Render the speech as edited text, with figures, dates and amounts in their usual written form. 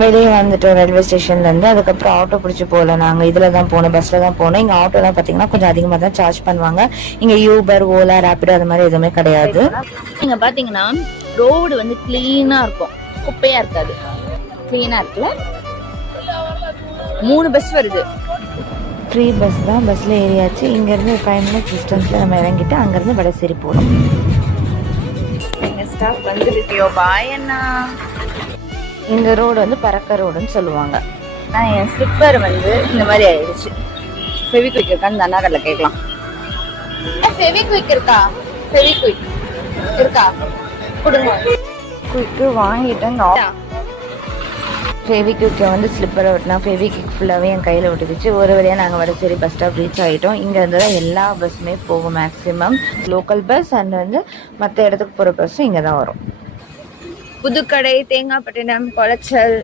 வெளியே வந்துட்டோம் ரயில்வே ஸ்டேஷன்லேருந்து. அதுக்கப்புறம் ஆட்டோ பிடிச்சி போகல, நாங்கள் இதில் தான் போனோம், பஸ்ஸில் தான் போனோம். இங்கே ஆட்டோலாம் பார்த்தீங்கன்னா கொஞ்சம் அதிகமாக தான் சார்ஜ் பண்ணுவாங்க. இங்கே யூபர், ஓலா, ரேப்பிடோ அது மாதிரி எதுவுமே கிடையாது. இங்கே பார்த்தீங்கன்னா ரோடு வந்து க்ளீனாக இருக்கும், குப்பையாக இருக்காது, க்ளீனாக இருக்குல்ல. 3 பஸ் வருது, ஃப்ரீ பஸ் தான். பஸ்ஸில் ஏறியாச்சு. இங்கேருந்து 5 மினிட்ஸ் டிஸ்டன்ஸில் நம்ம இறங்கிட்டு அங்கேருந்து வடசேரி போகணும். எங்கள் ஸ்டாப் வந்துருக்கியோ பாய் அண்ணா. இந்த ரோடு வந்து பறக்க ரோடுன்னு சொல்லுவாங்க. நான் என் ஸ்லிப்பர் வந்து இந்த மாதிரி ஆயிடுச்சு. ஃபெவிக்விக் இருக்கான்னு இந்த அண்ணா கடையில் கேட்கலாம். ஃபெவிக்விக் இருக்கா? ஃபெவிக்விக் இருக்கா? கொடுங்க. குயிக்கு வாங்கிட்டேன். ஃபெவிக்விக்கை வந்து ஸ்லிப்பரை விட்டுனா ஃபெவிக்விக் ஃபுல்லாகவே என் கையில் விட்டுருச்சு. ஒரு வழியாக நாங்கள் வடசேரி பஸ் ஸ்டாப் ரீச் ஆகிட்டோம். இங்கேருந்து தான் எல்லா பஸ்ஸுமே போகும், மேக்ஸிமம் லோக்கல் பஸ் அண்ட் வந்து மற்ற இடத்துக்கு போகிற பஸ்ஸும் இங்கே தான் வரும். புதுக்கடை, தேங்காய்பட்டினம், கொளச்சல்.